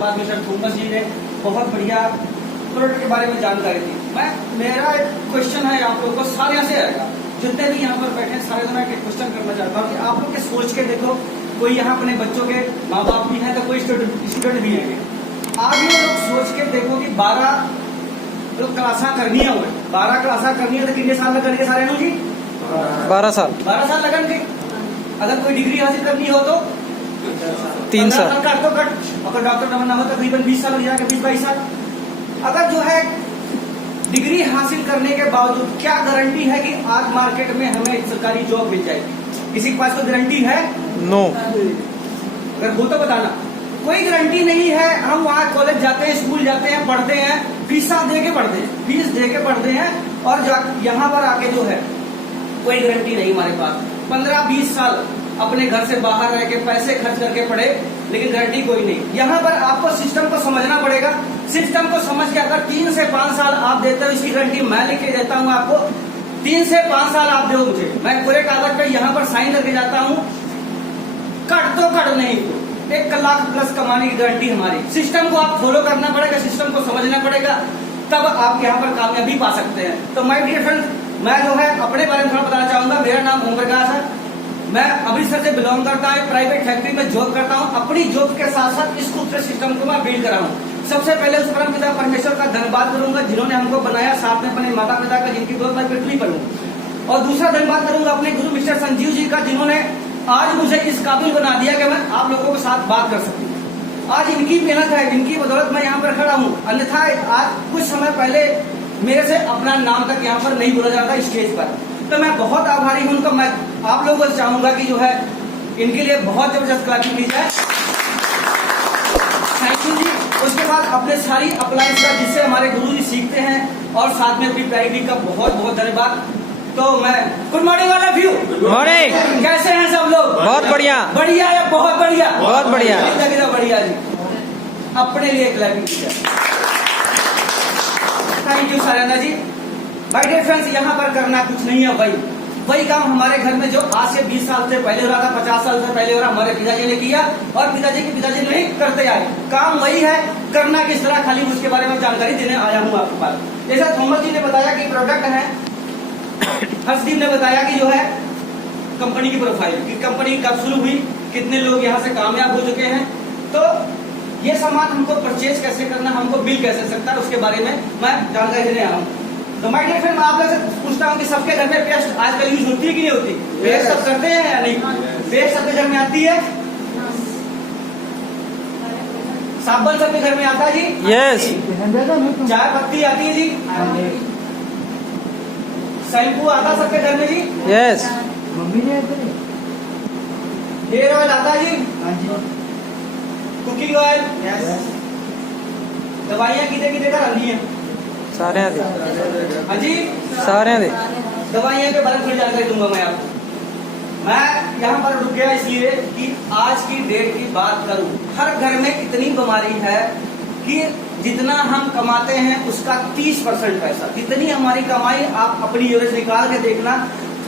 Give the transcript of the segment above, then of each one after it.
बाद mister Thomas जी ने बहुत बढ़िया प्रोडक्ट के बारे में जानकारी दी। मेरा एक क्वेश्चन है आप लोगों को, सारे यहाँ से आएगा, जितने भी यहाँ पर बैठे हैं सारे मैं एक क्वेश्चन करना चाहता हूँ कि आप लोग के सोच के देखो, कोई यहाँ अपने बच्चों के माँ बाप भी हैं तो कोई स्टूडेंट भी हैं। आज ये लोग सोच के देखो कि 12 तो क्लासा करनी है, 12 क्लासा करनी है तो कितने साल में करेंगे सारे जी? 12 साल। 12 साल लगेंगे। अगर कोई डिग्री हासिल करनी हो तो 3 साल कट तो कट, अगर डॉक्टर बनना हो तो तकरीबन 20 साल लग जाएगा, 20-22 साल। अगर जो है डिग्री हासिल करने के बावजूद क्या गारंटी है कि आज मार्केट में हमें सरकारी जॉब मिल जाएगी? किसी के पास तो गारंटी है? नो। अगर हो तो बताना। कोई गारंटी नहीं है। हम वहाँ कॉलेज जाते हैं, स्कूल जाते हैं, पढ़ते हैं, फीस दे के पढ़ते हैं, फीस दे के पढ़ते हैं, और यहाँ पर आके जो है कोई गारंटी नहीं हमारे पास। 15-20 साल अपने घर से बाहर रह के पैसे खर्च करके पढ़े, लेकिन गारंटी कोई नहीं। यहाँ पर आपको सिस्टम को समझना पड़ेगा। सिस्टम को समझ के अगर 3 से 5 साल आप देते हो, इसकी गारंटी मैं लिख के देता हूँ आपको। 3 से 5 साल आप दो मुझे, मैं पूरे कागज पे यहाँ पर साइन करके जाता हूँ। कट तो कट नहीं तो 1 लाख प्लस कमाने की गारंटी हमारी। सिस्टम को आप फॉलो करना पड़ेगा, सिस्टम को समझना पड़ेगा, तब आप यहाँ पर कामयाबी पा सकते हैं। तो माय डियर फ्रेंड, मैं जो है अपने बारे में थोड़ा बताना चाहूंगा। मेरा नाम ओम प्रकाश है, मैं अमृतसर से बिलोंग करता हूँ, प्राइवेट फैक्ट्री में जॉब करता हूँ। अपनी जॉब के साथ साथ इस खूबसूरत सिस्टम को मैं बिल्ड करा हूँ। सबसे पहले उस परम पिता परमेश्वर का धन्यवाद करूंगा जिन्होंने हमको बनाया, साथ में अपने माता पिता का, जिनकी गोद में पृथ्वी पर हूँ। और दूसरा धन्यवाद करूंगा अपने गुरु मिस्टर संजीव जी का, जिन्होंने आज मुझे इस काबिल बना दिया कि मैं आप लोगों के साथ बात कर सकूं। आज इनकी मेहनत है, इनकी बदौलत मैं यहाँ पर खड़ा हूँ। अन्यथा आज कुछ समय पहले मेरे से अपना नाम तक यहाँ पर नहीं बोला जाता स्टेज पर। तो मैं बहुत आभारी हूँ उनका। मैं आप लोगों से चाहूंगा कि जो है इनके लिए बहुत जबरदस्त क्लैपिंग दी जाए। थैंक यू जी। उसके बाद अपने सारी अप्लायंस का, जिससे हमारे गुरु जी सीखते हैं, और साथ में अपनी प्यारी का बहुत बहुत धन्यवाद। तो मैं गुड मॉर्निंग वाला व्यू, गुड मॉर्निंग, कैसे हैं सब लोग? बहुत बढ़िया। बढ़िया है, बहुत बढ़िया, बहुत बढ़िया, बढ़िया जी। अपने लिए क्लैपिंग दी जाए। Thank you Sarana ji. My dear friends, यहाँ पर करना कुछ नहीं है, वही काम हमारे घर में जो आज से 20 साल से पहले हो रहा था, 50 साल से पहले हो रहा, हमारे पिताजी ने किया और पिताजी के पिताजी नहीं करते आए। काम वही है, करना किस तरह, खाली उसके बारे में जानकारी देने आया हूँ आपके पास। जैसा थॉमस जी ने बताया कि प्रोडक्ट है, हर्षदीप ने बताया कि जो है कंपनी की प्रोफाइल, कि कंपनी कब शुरू हुई, कितने लोग यहाँ से कामयाब हो चुके हैं, तो ये सामान हमको परचेज कैसे करना, हमको बिल कैसे सकता है, उसके बारे में मैं जानकारी देने आया हूँ। तो माय डियर फ्रेंड, मैं आप लोग से पूछता हूँ कि सबके घर में पेस्ट आजकल यूज होती है कि नहीं होती? पेस्ट सब करते हैं या नहीं? पेस्ट सबके घर में आती है? साबुन सबके घर में आता है जी? यस। चाय पत्ती आती है जी? शैम्पू आता सबके घर में जी? यस। हेयर ऑयल आता है जी? Cooking oil? यस। दवाइयाँ कितने का आती है? सारे दे। हाँ जी, सारे दे। दवाइयाँ के बारे में थोड़ी जानकारी दूंगा मैं आपको। मैं यहाँ पर रुक गया इसलिए कि आज की डेट की बात करूं। हर घर में इतनी बीमारी है कि जितना हम कमाते हैं उसका 30% पैसा, जितनी हमारी कमाई आप अपनी एवरेज निकाल के देखना,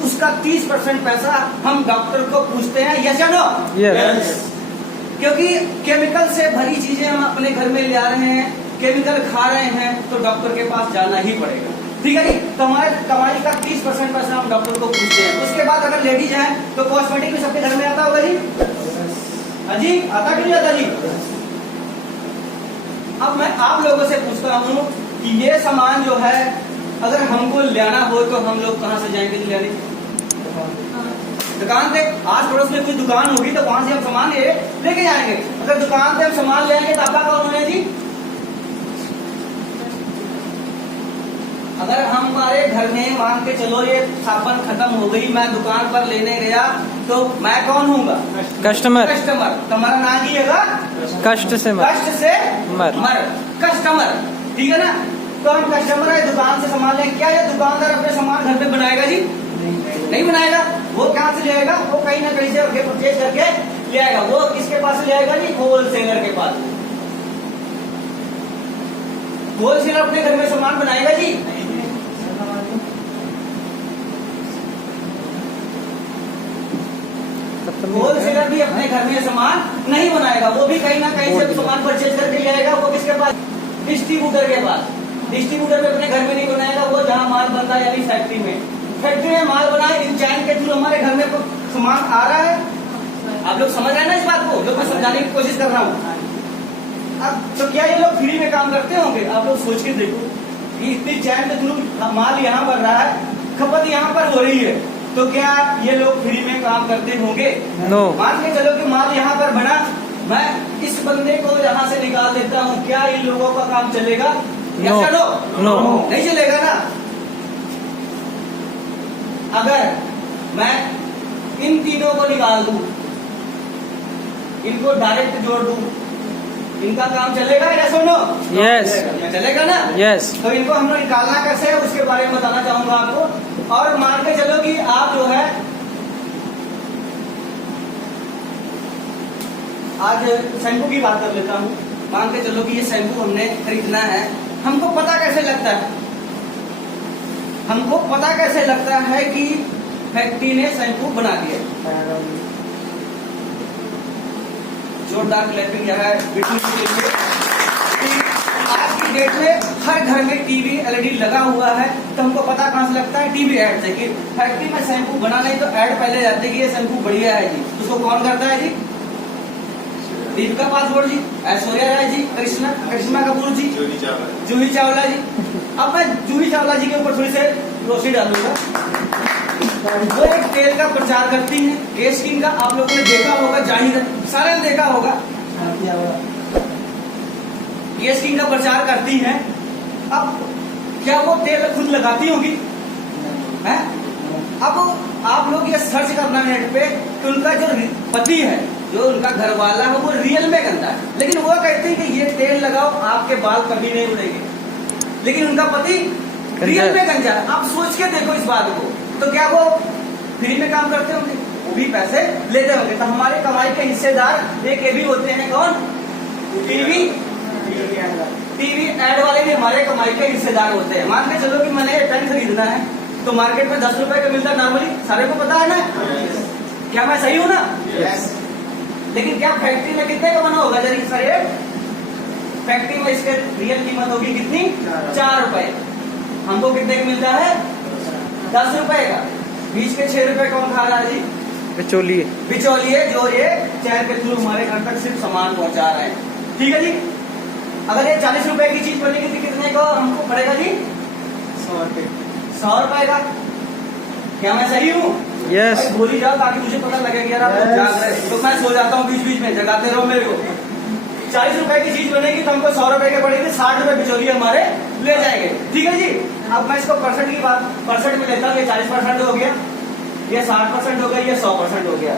उसका 30% पैसा हम डॉक्टर को पूछते हैं, यस या नो? यस। क्योंकि केमिकल से भरी चीजें हम अपने घर में ले आ रहे हैं, केमिकल खा रहे हैं, तो डॉक्टर के पास जाना ही पड़ेगा। ठीक है जी। तो हमारे कमाई का 30% पैसा हम डॉक्टर को पूछते हैं। उसके बाद अगर लेडीज हैं तो कॉस्मेटिक भी सबके घर में आता होगा जी? हाँ जी, आता कि नहीं आता जी? अब मैं आप लोगों से पूछता हूँ कि ये सामान जो है अगर हमको लेना हो तो हम लोग कहाँ से जाएंगे लेने? दुकान पे। आस पड़ोस में कोई दुकान होगी तो वहां से हम सामान लेके जाएंगे। अगर दुकान पे हम सामान ले आएंगे तो आपका कौन होने जी? अगर हमारे घर में मान के चलो ये साबुन खत्म हो गई, मैं दुकान पर लेने गया, तो मैं कौन हूँगा? कस्टमर। कस्टमर। तुम्हारा नाम ही है कष्ट से मर, कष्ट से मर, कस्टमर। ठीक है ना? तो हम कस्टमर है, दुकान से सामान लेंगे। क्या ये दुकानदार अपने सामान घर पे बनाएगा जी? नहीं बनाएगा। वो कहाँ से ले आएगा? वो कहीं ना कहीं से परचेज करके ले आएगा। वो किसके पास से ले आएगा जी? होलसेलर के पास। होलसेलर अपने घर में सामान बनाएगा जी? खत्म होलसेलर भी अपने घर में ये सामान नहीं बनाएगा, वो भी कहीं ना कहीं से सामान परचेज करके ले आएगा। वो किसके पास? डिस्ट्रीब्यूटर के पास। डिस्ट्रीब्यूटर भी अपने घर में नहीं बनाएगा, वो जहाँ माल बनता है यानी फैक्ट्री में। फैक्ट्री में माल बनाए, इन चैन के थ्रू हमारे घर में सामान आ रहा है। आप लोग समझ रहे हैं ना इस बात को, जो मैं समझाने की कोशिश कर रहा हूँ। अब तो क्या ये लोग फ्री में काम करते होंगे? आप लोग सोच के देखो कि इतनी चैन के थ्रू माल यहाँ बन रहा है, खपत यहाँ पर हो रही है, तो क्या ये लोग फ्री में काम करते होंगे? नो। मान के चलो कि माल यहाँ पर बना, मैं इस बंदे को यहाँ से निकाल देता हूँ, क्या इन लोगों का काम चलेगा? नो। नो। नहीं चलेगा ना। अगर मैं इन तीनों को निकाल दूं, इनको डायरेक्ट जोड़ दूं, इनका काम चलेगा या सुनो? यस। चलेगा ना? यस। तो इनको हम लोग निकालना कैसे है उसके बारे में बताना चाहूंगा आपको। और मान के चलो कि आप जो है आज शैम्पू की बात कर लेता हूँ। मान के चलो कि ये शैम्पू हमने खरीदना है, हमको पता कैसे लगता है? हमको पता कैसे लगता है कि फैक्ट्री ने शैम्पू बना दिया? जोरदार क्लैपिंग है बिल्कुल के लिए। आज की डेट में हर घर में टीवी एलईडी लगा हुआ है, तो हमको पता कहां से लगता है? टीवी ऐड से कि फैक्ट्री में शैम्पू बना नहीं तो ऐड पहले जाती है कि ये शैम्पू बढ़िया है जी। उसको कौन करता है जी? दीपिका पासवान जी, ऐश्वर्या राय जी, करिश्मा कपूर जी, जूही चावला जी। अब मैं जूही चावला जी के ऊपर थोड़ी से रोशनी डालूंगा। वो एक तेल का प्रचार करती है, केश स्किन का। आप लोगों ने देखा होगा, जाहिर है सारे ने देखा होगा। केश स्किन का प्रचार करती है। अब क्या वो तेल खुद लगाती होगी? है? अब आप लोग ये सर्च करना नेट पे कि उनका जो पति है, जो उनका घर वाला है, वो रियल में गंदा है, लेकिन वो कहते हैं कि ये तेल लगाओ आपके बाल कभी नहीं उड़ेंगे, लेकिन उनका पति रियल में गंजा है। आप सोच के देखो इस बात को। तो क्या वो फ्री में काम करते होंगे? वो भी पैसे लेते होंगे। तो हमारे कमाई के हिस्सेदार एक ये भी होते हैं, कौन? टीवी एड वाले भी हमारे कमाई के हिस्सेदार होते हैं। मान के चलो कि मैंने पेन खरीदना है, तो मार्केट में 10 रुपए का मिलता है नॉर्मली, सारे को पता है ना? क्या मैं सही हूँ ना? लेकिन क्या फैक्ट्री में कितने का बना होगा? जरिए सर, ये फैक्ट्री में इसके रियल कीमत होगी कितनी? 4 रुपए। हमको कितने का मिलता है? 10 रुपए का। बीच के 6 रुपए कौन खा रहा है जी? बिचौलिए। बिचौलिए, जो ये चैन के थ्रू हमारे घर तक सिर्फ सामान पहुंचा रहे हैं। ठीक है जी। अगर ये 40 रुपए की चीज बनेगी तो कितने को हमको पड़ेगा जी? 100 रुपए का। क्या मैं सही हूँ? यस। बोली जाओ ताकि मुझे पता लगे कि यार आप लोग जाग रहे हैं। तो मैं सो जाता हूँ बीच बीच में, जगाते रहो मेरे को। 40 रुपए की चीज बनेगी तो हमको 100 रुपए के पड़ेगी, 60 रुपए बिचौलिए हमारे ले जाएंगे। ठीक है जी। अब मैं इसको परसेंट की बात परसेंट में लेता हूँ। ये 40% हो गया, ये 60% हो गया, ये 100% हो गया।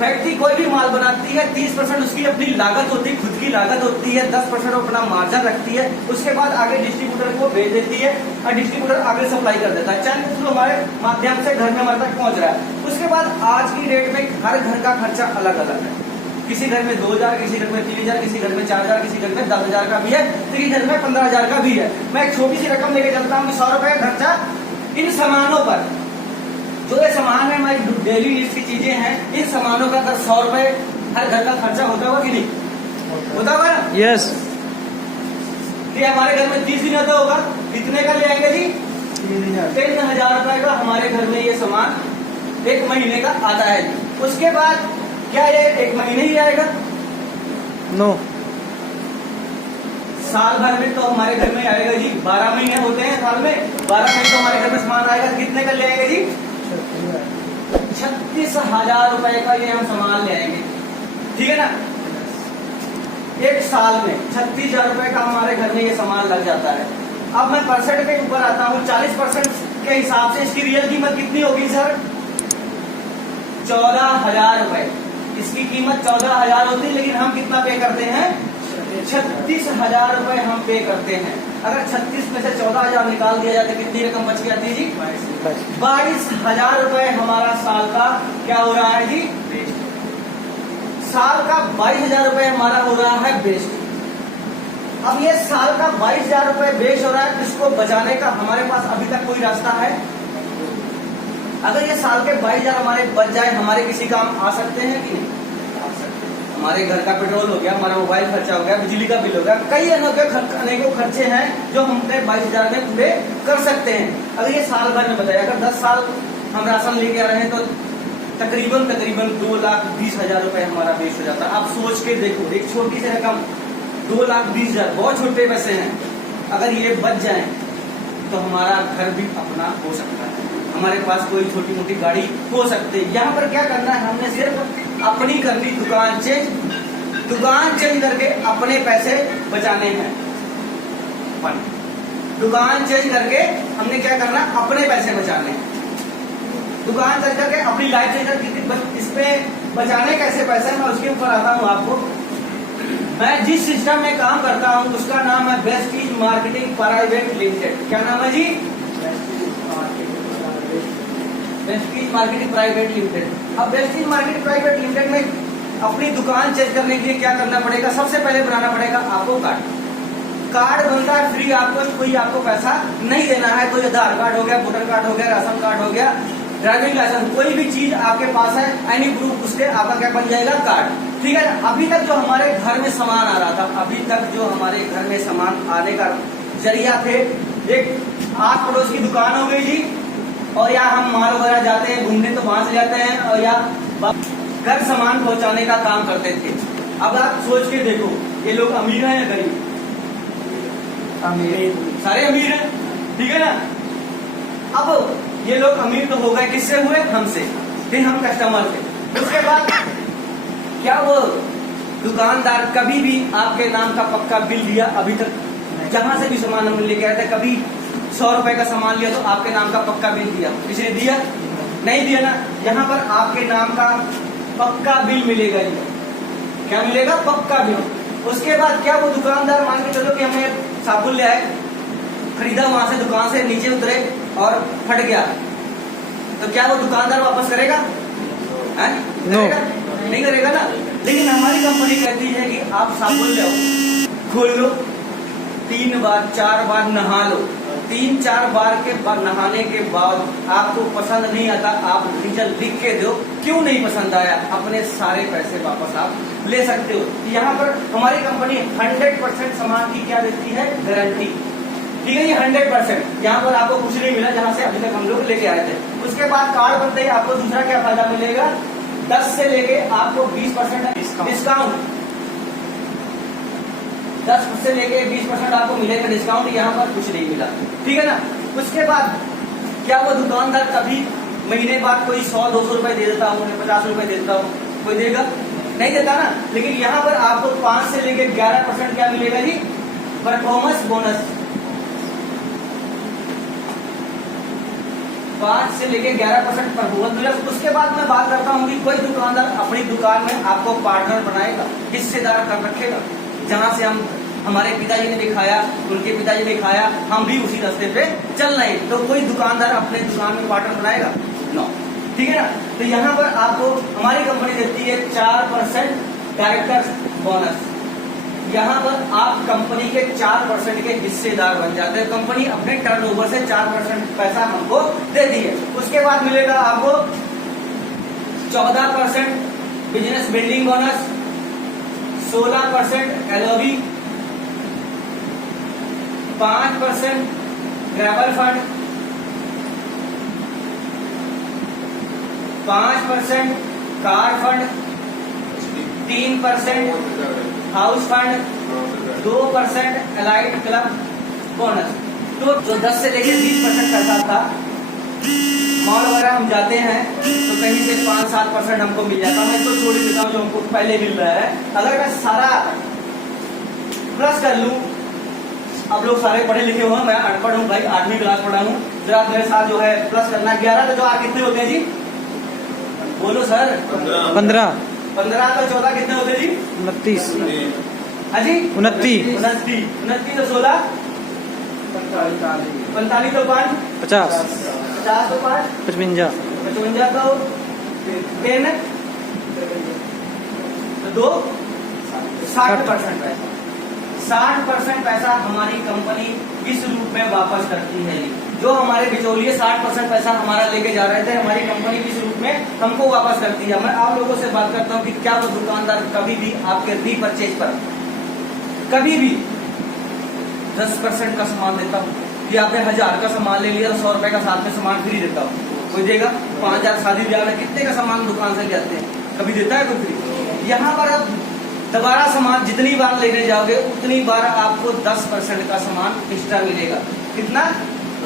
फैक्ट्री कोई भी माल बनाती है, 30% उसकी अपनी लागत होती है, खुद की लागत होती है, 10% अपना मार्जिन रखती है। उसके बाद आगे डिस्ट्रीब्यूटर को भेज देती है और डिस्ट्रीब्यूटर आगे सप्लाई कर देता है। चैन के थ्रू हमारे माध्यम से घर में हमारे तक पहुंच रहा है। उसके बाद आज की डेट में हर घर का खर्चा अलग अलग है। किसी घर में 2000, किसी घर में 3000, किसी घर में 4000, किसी घर में 10,000 का भी है, किसी घर में 15,000 का भी है। मैं एक छोटी सी रकम लेके चलता हूँ कि 100 रुपए का खर्चा इन सामानों पर। जो ये सामान है हमारी डेली नीड्स की चीजें हैं, इन सामानों का अगर 100 रुपए हर घर का खर्चा होता होगा कि नहीं होता होगा? यस। ये हमारे घर में 30 दिन होता होगा, कितने का ले आएंगे जी? 3,000 रुपए का हमारे घर में ये सामान एक महीने का आता है जी। उसके बाद क्या ये एक महीने ही आएगा? नो। साल भर में तो हमारे घर में आएगा जी। 12 महीने होते हैं साल में, 12 महीने तो हमारे घर में सामान आएगा। कितने का ले आएंगे जी? 36,000 रुपए का ये हम सामान ले आएंगे। ठीक है ना? एक साल में 36,000 रुपए का हमारे घर में ये सामान लग जाता है। अब मैं परसेंट के ऊपर आता हूँ। 40% के हिसाब से इसकी रियल कीमत कितनी होगी सर? 14,000 रुपए। इसकी कीमत 14,000 होती है, लेकिन हम कितना पे करते हैं? 36,000 रुपए हम पे करते हैं। अगर 36 में से 14,000 निकाल दिया जाए तो कितनी रकम बच जाती है जी? 22,000 रुपए हमारा साल का क्या हो रहा है जी? साल का 22,000 रुपए हमारा हो रहा है वेस्ट। अब ये साल का 22,000 रुपए वेस्ट हो रहा है, इसको बचाने का हमारे पास अभी तक कोई रास्ता है? अगर ये साल के 22,000 हमारे बच जाए, हमारे किसी काम आ सकते हैं कि नहीं आ सकते? हमारे घर का पेट्रोल हो गया, हमारा मोबाइल खर्चा हो गया, बिजली का बिल हो गया, कई अनेकों खर्चे हैं जो हम अपने 22,000 में पूरे कर सकते हैं। अगर ये साल भर में बताया, अगर 10 साल हम राशन लेके आ रहे हैं तो तकरीबन 2,20,000 रुपए हमारा वेस्ट हो जाता है। आप सोच के देखो, एक छोटी सी रकम 2,20,000 बहुत छोटे पैसे हैं, अगर ये बच जाए तो हमारा घर भी अपना हो सकता है, हमारे पास कोई छोटी मोटी गाड़ी हो सकती है। यहाँ पर क्या करना है, हमने सिर्फ अपनी करनी दुकान चेंज करके अपने पैसे बचाने हैं। दुकान चेंज करके हमने क्या करना, अपने पैसे बचाने हैं। दुकान चेंज करके अपनी लाइफ चेंज करके इसमें बचाने कैसे पैसे, मैं उसके ऊपर आता हूँ आपको। मैं जिस सिस्टम में काम करता हूँ उसका नाम है वेस्टीज मार्केटिंग प्राइवेट लिमिटेड। क्या नाम है जी? Vestige marketing private limited. अब वेस्टीज मार्केटिंग प्राइवेट लिमिटेड में अपनी दुकान चेंज करने के लिए क्या करना पड़ेगा? सबसे पहले बनाना पड़ेगा आपको कार्ड बनता है फ्री, आपको कोई आपको पैसा नहीं देना है। कोई आधार कार्ड हो गया, वोटर कार्ड हो गया, राशन कार्ड हो गया, ड्राइविंग लाइसेंस, कोई भी चीज आपके पास है, एनी प्रूफ, उसके आपका क्या बन जाएगा? कार्ड। ठीक है। अभी तक जो हमारे घर में सामान आ रहा था, अभी तक जो हमारे घर में सामान आने का जरिया थे, एक आस पड़ोस की दुकान हो गई जी, और या हम माल वगैरह जाते हैं घूमने तो वहां से जाते हैं, और या घर सामान पहुंचाने का काम करते थे। अब आप सोच के देखो, ये लोग अमीर हैं या गरीब? अमीर, सारे अमीर हैं, ठीक है ना। अब ये लोग अमीर तो हो गए, किससे हुए? हमसे, फिर हम कस्टमर थे। उसके बाद क्या वो दुकानदार कभी भी आपके नाम का पक्का बिल दिया? अभी तक जहां से भी सामान हम लेके आए थे, कभी 100 रुपए का सामान लिया तो आपके नाम का पक्का बिल दिया? किसी ने दिया? नहीं दिया ना। यहाँ पर आपके नाम का पक्का बिल मिलेगा जी। क्या मिलेगा? पक्का बिल। उसके बाद क्या वो दुकानदार, मान के चलो कि हमें साबुन ले आए, खरीदा वहां से, दुकान से नीचे उतरे और फट गया, तो क्या वो दुकानदार वापस करेगा? करेगा? नहीं करेगा ना। लेकिन हमारी कंपनी कहती है कि आप साबुन ले आओ, खोल लो, 3 बार 4 बार नहा लो, 3-4 बार के नहाने के बाद आपको पसंद नहीं आता, आप रीजन लिख के दो क्यों नहीं पसंद आया, अपने सारे पैसे वापस आप ले सकते हो। यहाँ पर हमारी कंपनी 100% सामान की क्या देती है? गारंटी। ठीक है, ये 100%। यहाँ पर आपको कुछ नहीं मिला जहाँ से अभी तक हम लोग लेके आए थे। उसके बाद कार्ड बनते ही आपको दूसरा क्या फायदा मिलेगा? 10 से लेके आपको 20% डिस्काउंट, 10 से लेके 20% आपको मिलेगा डिस्काउंट। यहाँ पर कुछ नहीं मिला, ठीक है ना। उसके बाद क्या वो दुकानदार कभी महीने बाद कोई 100-200 रुपए दे देता हूँ, 50 रुपए दे देता हूँ, कोई देगा? नहीं देता ना। लेकिन यहाँ पर आपको 5 से लेके 11% क्या मिलेगा जी? Performance bonus. 5 से लेके 11% परफॉर्मेंस बोनस। उसके बाद मैं बात करता हूँ कि कोई दुकानदार अपनी दुकान में आपको पार्टनर बनाएगा, हिस्सेदार कर रखेगा। जहां से हमारे पिताजी ने दिखाया, उनके पिताजी ने दिखाया, हम भी उसी रास्ते पे चल रहे हैं, तो कोई दुकानदार अपने दुकान में पार्टनर बनाएगा? नो। ठीक है ना। तो यहाँ पर आपको हमारी कंपनी देती है 4% डायरेक्टर बोनस। यहाँ पर आप कंपनी के 4% के हिस्सेदार बन जाते हैं। कंपनी अपने टर्नओवर से 4% पैसा हमको देती है। उसके बाद मिलेगा आपको 14% business building bonus, 16% LOB, 5% gravel fund, 5% car fund, 3% house fund, 2% allied club bonus. तो जो 10 से लेकर 20% पैसा था, मॉल वगैरह हम जाते हैं तो कहीं से 5-7% हमको मिल जाता है। मैं इसको छोड़ देता हूँ जो हमको पहले मिल रहा है। अगर मैं सारा प्लस कर लूं, अब लोग सारे पढ़े लिखे हुए हैं, मैं अनपढ़ हूँ भाई, 8वीं क्लास पढ़ा हूँ, जरा मेरे साथ जो है प्लस करना। 11 तो 4 कितने होते हैं जी? बोलो सर। 15 तो 14 कितने होते जी? 29। हाँ जी, 29 तो 16, 45 तो 5, 50 50 तो 5, 55 55 तो 10 तो 2, 60% पैसा। 60% पैसा हमारी कंपनी इस रूप में वापस करती है। जो हमारे बिचौलिए 60% पैसा हमारा लेके जा रहे थे, हमारी कंपनी इस रूप में हमको वापस करती है। मैं आप लोगों से बात करता हूँ कि क्या वो दुकानदार कभी भी आपके रीपरचेज पर कभी भी 10% का सामान देता हूँ कि आपने 1000 का सामान ले लिया तो 100 रुपए का साथ में सामान फ्री देता हूँ? कोई देगा? 5000 शादी ब्याह में कितने का सामान दुकान से ले आते हैं, कभी देता है कोई फ्री? यहाँ पर अब दोबारा सामान जितनी बार लेने जाओगे उतनी बार आपको 10% का सामान एक्स्ट्रा मिलेगा। कितना?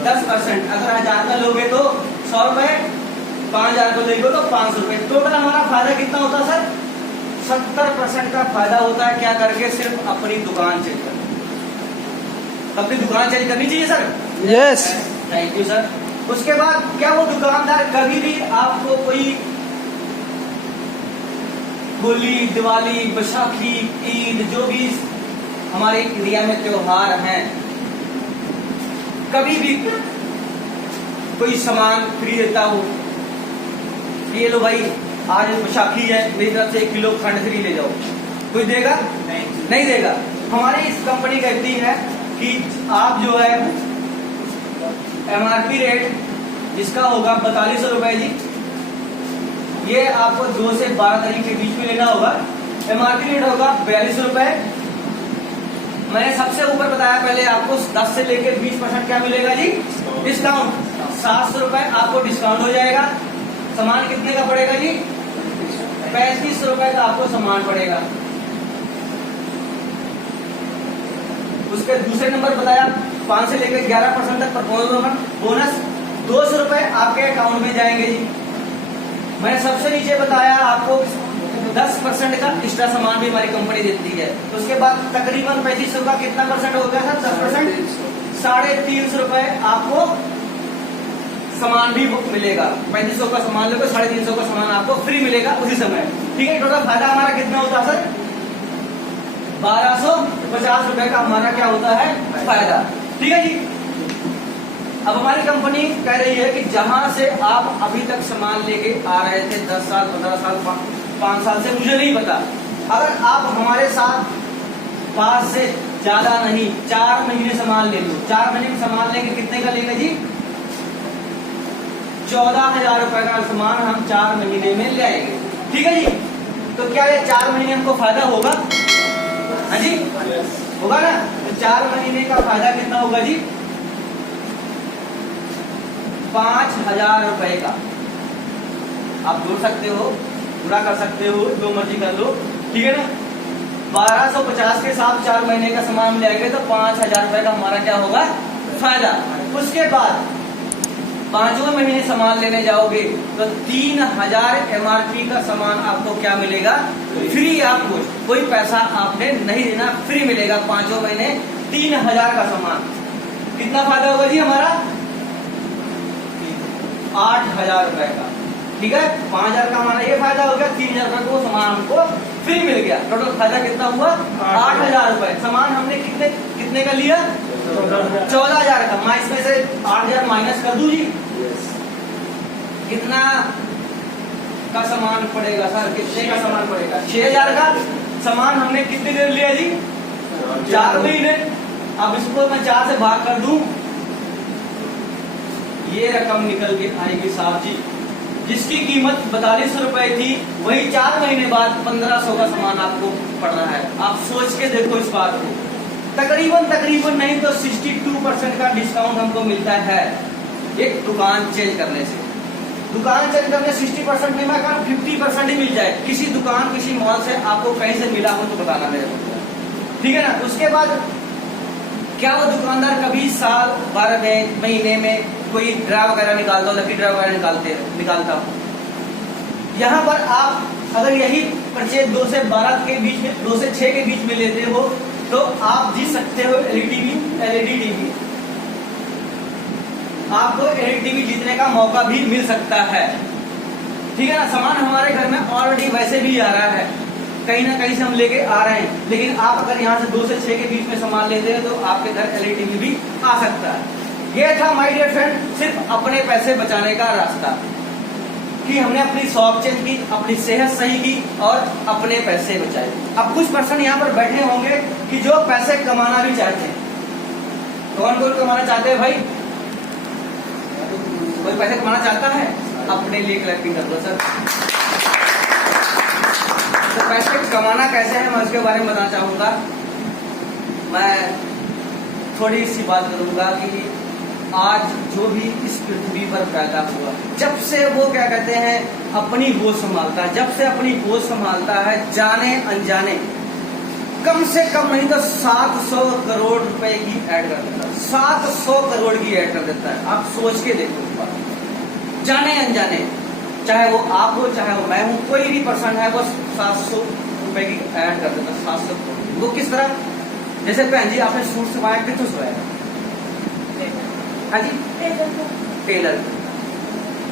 10%। अगर 1000 का लोगे तो 100 रुपए, 5000 को लेगे तो 500 रुपए। टोटल हमारा फायदा कितना होता है सर? 70% का फायदा होता है। क्या करके? सिर्फ अपनी दुकान चेंज कर। अपनी दुकान चेंज करनी चाहिए sir. Yes, thank you sir. उसके बाद क्या वो दुकानदार कभी भी आपको कोई होली, दिवाली, बैसाखी, ईद, जो भी हमारे इंडिया में त्योहार हैं, कभी भी कोई सामान फ्री देता हो? ये लो भाई, आज बैसाखी है, मेरी तरफ से 1 किलो खंड फ्री ले जाओ, कोई देगा? नहीं देगा। हमारी इस कंपनी कहती है कि आप जो है MRP रेट जिसका होगा 4200 रुपए जी, ये आपको 2 से 12 तारीख के बीच में लेना होगा। MRP रेट होगा 4200 रुपए। मैंने सबसे ऊपर बताया पहले आपको 10 से लेकर 20% क्या मिलेगा जी? डिस्काउंट। 700 रुपए आपको डिस्काउंट हो जाएगा। सामान कितने का पड़ेगा जी? 3500 रुपए का आपको सामान पड़ेगा। उसके दूसरे नंबर बताया 5 से लेकर 11% तक परफॉर्मेंस बोनस 200 रुपए आपके अकाउंट में जाएंगे जी। मैंने सबसे नीचे बताया आपको 10% का एक्स्ट्रा सामान भी हमारी कंपनी देती है। उसके बाद तकरीबन 3500 का कितना परसेंट हो गया सर? 10%, 350 रुपए आपको सामान भी मिलेगा। 3500 का सामान लोगे, 350 का सामान आपको फ्री मिलेगा उसी समय। ठीक है, टोटल फायदा हमारा कितना होता है सर? 1250 रुपए का हमारा क्या होता है? फायदा। ठीक है जी। अब हमारी कंपनी कह रही है कि जहां से आप अभी तक सामान लेके आ रहे थे 10 साल, 15 साल, 5 साल से, मुझे नहीं पता, अगर आप हमारे साथ 5 से ज्यादा नहीं 4 महीने सामान ले लो, 4 महीने में सामान लेंगे, कितने का लेंगे जी? 14,000 रुपए का सामान हम 4 महीने में ले आएंगे। ठीक है जी। तो क्या ये 4 महीने हमको फायदा होगा? हाँ जी, होगा ना? तो 4 महीने का फायदा कितना होगा जी? 5000 रुपए का। आप जोड़ सकते हो, पूरा कर सकते हो, जो मर्जी कर लो। ठीक है ना? 1250 के साथ 4 महीने का सामान ले आएंगे तो 5000 रुपए का हमारा क्या होगा? फायदा। उसके बाद 5वें महीने सामान लेने जाओगे तो 3000 MRP का सामान आपको क्या मिलेगा? फ्री। आपको कोई पैसा आपने नहीं देना, फ्री मिलेगा 5वें महीने 3000 का सामान। कितना फायदा होगा जी हमारा? 8000 रुपए का। ठीक है, 5000 का हमारा ये फायदा हो गया, 3000 रुपए को सामान हमको फ्री मिल गया। टोटल फायदा कितना हुआ? 8000 रुपए। सामान हमने कितने का लिया? 14,000 का। मैं इसमें से 8,000 माइनस कर दूं जी? कितना का सामान पड़ेगा सर? कितने का सामान पड़ेगा? 6,000 का सामान हमने कितनी देर लिया जी? 4 महीने। अब इसको मैं 4 से भाग कर दूं, ये रकम निकल के आएगी साहब जी, जिसकी कीमत 4200 रुपए थी, वही 4 महीने बाद 1500 का सामान आपको पड़ रहा है। आप सोच के देखो इस बात को। तकरीबन नहीं तो 62% का डिस्काउंट हमको मिलता है एक दुकान चेंज करने से। दुकान चेंज करने 60% नहीं, मैं कहूँ 50% ही मिल जाए। किसी दुकान, किसी मॉल से आपको कहीं से मिला हो तो बताना मेरे को। ठीक है ना? उसके बाद क्या वो दुकानदार कभी साल 12 महीने में कोई ड्रा वगैरह निकालता हो, लकी ड्रा वगैरह निकालता हो? यहाँ पर आप अगर यही परचेज 2 से 12 के बीच में, 2 से 6 के बीच में लेते हो तो आप जीत सकते हो एलईडी टीवी। आपको एलईडी टीवी जीतने का मौका भी मिल सकता है। ठीक है ना? सामान हमारे घर में ऑलरेडी वैसे भी आ रहा है, कहीं ना कहीं से हम लेके आ रहे हैं, लेकिन आप अगर यहाँ से 2 से 6 के बीच में सामान लेते हैं तो आपके घर एलईडी टीवी भी आ सकता है। ये था माय डियर फ्रेंड, सिर्फ अपने पैसे बचाने का रास्ता, कि हमने अपनी शॉप चेंज की, अपनी सेहत सही की और अपने पैसे बचाए। अब कुछ पर्सन यहाँ पर बैठे होंगे कि जो पैसे कमाना भी चाहते हैं, कौन कौन कमाना चाहते हैं भाई? कोई पैसे कमाना चाहता है? अपने लिए क्लैपिंग कर दो सर। तो पैसे कमाना कैसे है मैं उसके बारे में बताना चाहूंगा। मैं थोड़ी सी बात करूंगा कि आज जो भी इस पृथ्वी पर पैदा हुआ, जब से वो क्या कहते हैं अपनी होश संभालता है, जब से अपनी होश संभालता है, जाने अनजाने कम से कम नहीं तो 700 करोड़ रुपए की ऐड कर देता है। 700 करोड़ की ऐड कर देता है। आप सोच के देखो इस बात। जाने अनजाने, चाहे वो आप हो चाहे वो मैं हूं, कोई भी पर्सन है वो 700 रुपए की ऐड कर देता है। 700 करोड़। वो किस तरह? जैसे बहन जी आपने सूट सिलवाया, कितने सिलवाया? हाँ जी, टेलर।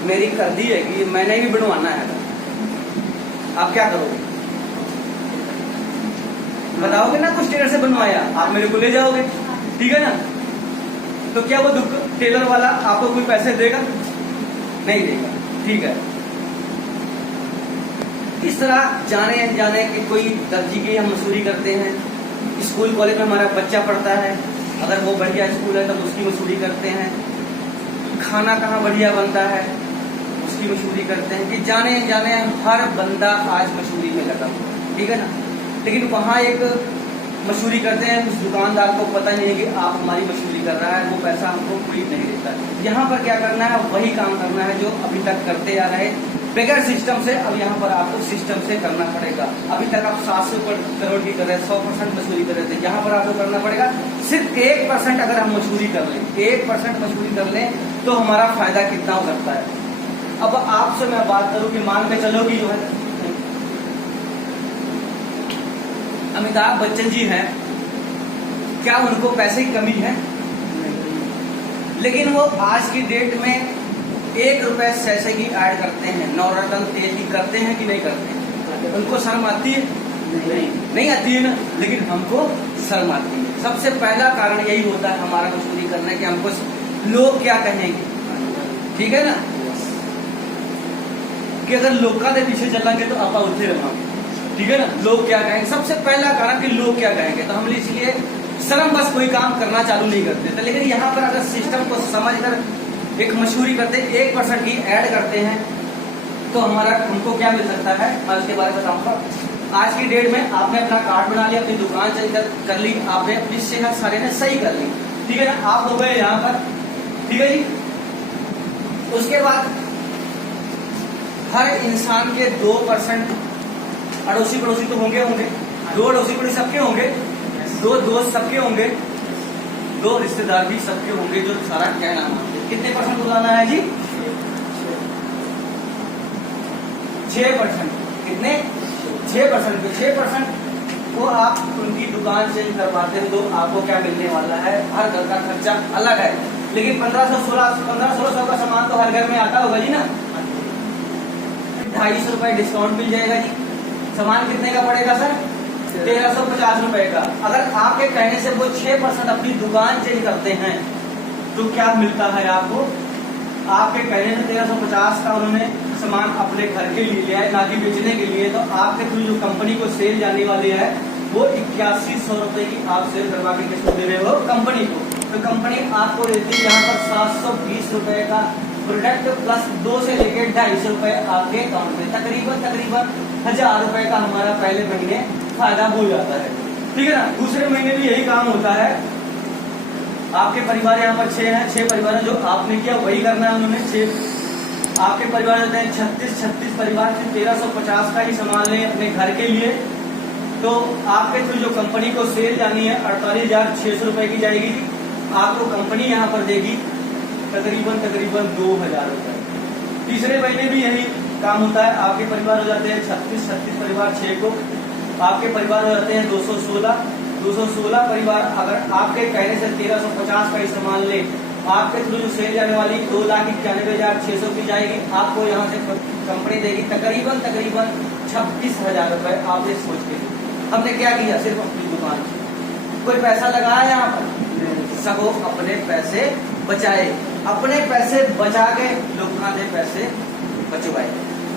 मेरी कर दी है कि मैंने भी बनवाना है, आप क्या करोगे? बताओगे ना कुछ टेलर से बनवाया, आप मेरे को ले जाओगे, ठीक है ना? तो क्या वो टेलर वाला आपको कोई पैसे देगा? नहीं देगा, ठीक है। इस तरह जाने अनजाने कि कोई दर्जी की हम मजदूरी करते हैं, स्कूल कॉलेज में हमारा बच्चा पढ़ता है, अगर वो बढ़िया स्कूल है तो उसकी मजदूरी करते हैं। खाना कहाँ बढ़िया बनता है उसकी मजदूरी करते हैं। कि जाने जाने हर बंदा आज मजदूरी में लगा हुआ है, ठीक है ना? लेकिन वहाँ एक मजदूरी करते हैं, उस दुकानदार को पता नहीं है कि आप हमारी मजदूरी कर रहा है, वो पैसा हमको कोई नहीं देता। यहाँ पर क्या करना है? वही काम करना है जो अभी तक करते आ रहे बगैर सिस्टम से। अब यहाँ पर आपको सिस्टम से करना पड़ेगा। अभी तक आप 700 करोड़ की कर रहे हैं, 100% मजदूरी कर रहे थे। यहाँ पर आपको करना पड़ेगा सिर्फ 1% अगर हम मजदूरी कर लें, 1% मजदूरी कर लें तो हमारा फायदा कितना हो सकता है। अब आपसे मैं बात करूं कि मान के चलो कि जो है अमिताभ बच्चन जी हैं, क्या उनको पैसे की कमी है? लेकिन वो आज की डेट में 1 रुपए पैसे की ऐड करते हैं, नवरत्न तेल की करते हैं कि नहीं करते? उनको शर्म आती है? नहीं आती है ना, लेकिन हमको शर्म आती है। सबसे पहला कारण यही होता है हमारा मजदूरी करने के, हमको लोग क्या कहेंगे, ठीक है ना? कि अगर लोग का पीछे चलेंगे तो आपा उठे रहोगे, ठीक है ना? लोग क्या कहेंगे, सबसे पहला कारण कि लोग क्या कहेंगे। तो हम इसलिए शर्म बस कोई काम करना चालू नहीं करते थे। लेकिन यहाँ पर अगर सिस्टम को समझकर एक मशहूरी करते, 1% की ऐड करते हैं तो हमको क्या मिल सकता है, मैं उसके बारे में बताऊंगा। आज की डेट में आपने अपना कार्ड बना लिया, अपनी दुकान कर ली, आपने अपनी सेहत सारे ने सही कर ली, ठीक है ना? आप हो गए यहाँ पर, ठीक है जी। उसके बाद हर इंसान के 2% अड़ोसी पड़ोसी तो होंगे, 2 अड़ोसी पड़ोसी सबके होंगे, 2 दोस्त सबके होंगे, 2 रिश्तेदार भी सबके होंगे जो सारा कहना मानते। कितने % उड़ाना है जी? 6%। कितने? 6%। 6% वो आप उनकी दुकान चेंज करवाते हैं तो आपको क्या मिलने वाला है? हर घर का खर्चा अलग है, लेकिन 1500-1600 का सामान तो हर घर में आता होगा जी ना। 250 रुपए डिस्काउंट मिल जाएगा जी। सामान कितने का पड़ेगा सर? 1350 रुपए का। अगर आपके कहने से वो 6% अपनी दुकान चेंज करते हैं तो क्या मिलता है आपको? आपके कहने से 1350 का उन्होंने सामान अपने घर के लिए लिया है, ना कि बेचने के लिए। तो आपके थ्रू जो कंपनी को सेल जाने वाली है वो 8100 रुपए की आप सेल करवा के किसको दे रहे हो? कंपनी को। तो कंपनी आपको देती है यहाँ पर 720 रुपए का प्रोडक्ट प्लस 2 से लेकर 250 रुपए आपके अकाउंट में, तकरीबन 1000 रुपए का हमारा पहले महीने फायदा हो जाता है, ठीक है ना? दूसरे महीने भी यही काम होता है। आपके परिवार यहाँ पर 6 हैं, 6 परिवार जो आपने किया वही करना है उन्होंने। 6 आपके परिवार होते हैं 36 परिवार से 1350 का ही सामान लें अपने घर के लिए। तो आपके थ्रू जो कंपनी को सेल जानी है 48,600 रुपए की जाएगी, आपको कंपनी यहाँ पर देगी तकरीबन 2000 रुपए। तीसरे महीने भी यही काम होता है। आपके परिवार हो जाते हैं 36 परिवार 6 को, आपके परिवार हो जाते हैं 216 परिवार। अगर आपके कहने से 1350 का ही सामान ले, आपके थ्रू जो सेल जाने वाली 2,91,600 की जाएगी, आपको यहाँ से कंपनी देगी तकरीबन 26,000 रुपए। आपने सोच के हमने क्या किया? सिर्फ अपनी दुकान, कोई पैसा लगाया यहाँ पर, सबो अपने पैसे बचाए, अपने पैसे बचा के लोगों ने पैसे बचवाए।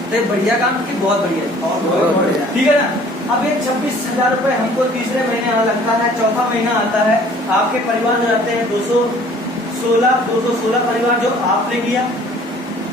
तो बढ़िया काम की, बहुत बढ़िया, ठीक है ना? अब ये 26,000 रुपए हमको तीसरे महीने आना लगता है, चौथा महीना आता है, आपके परिवार में रहते हैं 216 परिवार जो आपने किया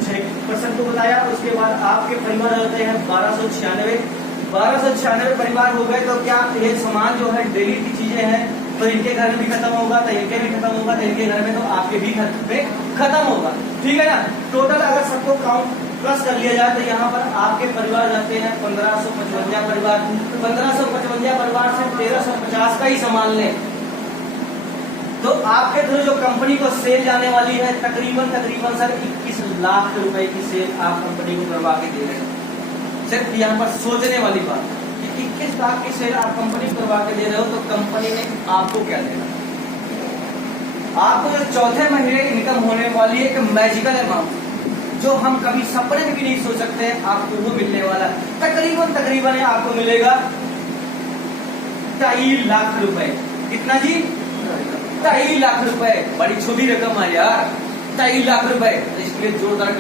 6% को बताया। उसके बाद आपके परिवार रहते हैं 1296 परिवार हो गए। तो क्या ये सामान जो है डेली की चीजें हैं, तो इनके घर में भी खत्म होगा, तो इनके भी खत्म होगा, तो इनके घर में, तो आपके भी घर में खत्म होगा। ठीक है ना। टोटल अगर सबको काउंट प्लस कर लिया जाए तो यहाँ पर आपके परिवार जाते हैं 1555 परिवार। 1555 परिवार से 1350 का ही सामान लें तो आपके थ्रू जो कंपनी को सेल जाने वाली है तकरीबन सर 21 लाख रुपए की सेल आप कंपनी को करवा के दे रहे हैं। सिर्फ यहाँ पर सोचने वाली बात कि 21 लाख की सेल आप कंपनी को करवा के दे रहे हो, तो कंपनी ने आपको क्या देना? आपको जो चौथे महीने इनकम होने वाली है, एक मैजिकल अमाउंट जो हम कभी सपने में भी नहीं सोच सकते हैं, आपको वो मिलने वाला तकरीबन आपको मिलेगा 2.5 लाख रुपए। कितना जी? 2.5 लाख रुपए। बड़ी छोटी रकम है यार, 2.5 लाख रुपए। इसके लिए जोरदार